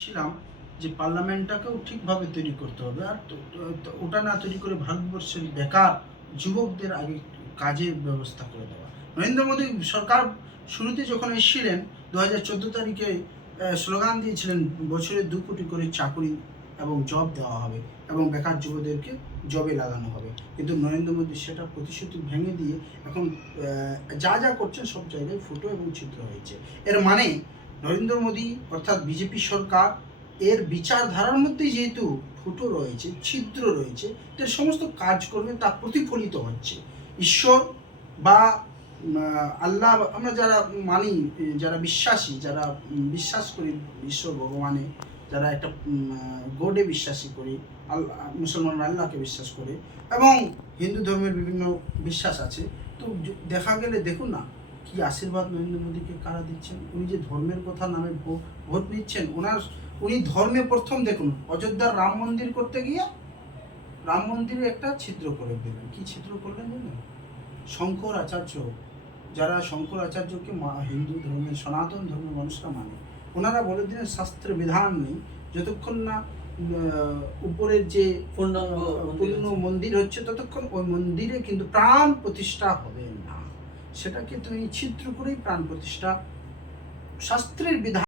ছিলাম যে পার্লামেন্টটাকেও ঠিকভাবে তৈরি করতে হবে। আর ওটা না তৈরি করে ভারতবর্ষের বেকার যুবকদের আগে কাজের ব্যবস্থা করে দেওয়া। নরেন্দ্র মোদী সরকার শুরুতে যখন এসেছিলেন ২০১৪ তারিখে স্লোগান দিয়েছিলেন বছরে ২ কোটি করে চাকরি এবং জব দেওয়া হবে এবং বেকার যুবদেরকে জবে লাগানো হবে। কিন্তু নরেন্দ্র মোদী সেটা প্রতিশ্রুতি ভেঙে দিয়ে এখন যা যা করছেন সব জায়গায় ফুটো এবং ছিদ্র হয়েছে। এর মানে নরেন্দ্র মোদী অর্থাৎ বিজেপি সরকার এর বিচারধারার মধ্যে যেহেতু ফুটো রয়েছে, ছিদ্র রয়েছে, এর সমস্ত কাজকর্মে তা প্রতিফলিত হচ্ছে। ঈশ্বর বা আল্লাহ আমরা যারা মানি, যারা বিশ্বাসী, যারা বিশ্বাস করি ঈশ্বর ভগবানে, যারা একটা গডে বিশ্বাসী করি, আল্লাহ মুসলমানরা আল্লাহকে বিশ্বাস করে এবং হিন্দু ধর্মের বিভিন্ন বিশ্বাস আছে। তো দেখা গেলে দেখুন না কি আশীর্বাদ নরেন্দ্র মোদীকে কারা দিচ্ছেন। উনি যে ধর্মের কথা নামে ভোট নিচ্ছেন, উনি ধর্মে প্রথম দেখুন অযোধ্যার রাম মন্দির করতে গিয়ে রাম মন্দিরে একটা ছিদ্র করে দিলেন। কি ছিদ্র করলেন জানেন? শঙ্কর আচার্য, যারা শঙ্কর আচার্যকে হিন্দু ধর্মের সনাতন ধর্মের মানুষরা মানে, ওনারা বলে দিলেন শাস্ত্রে বিধান নেই যতক্ষণ না উপরের যে পূর্ণ মন্দির হচ্ছে ততক্ষণ ওই মন্দিরে কিন্তু প্রাণ প্রতিষ্ঠা হবে না। সেটাকে তুমি ছিদ্র করেই প্রাণ প্রতিষ্ঠা, শাস্ত্রের বিধান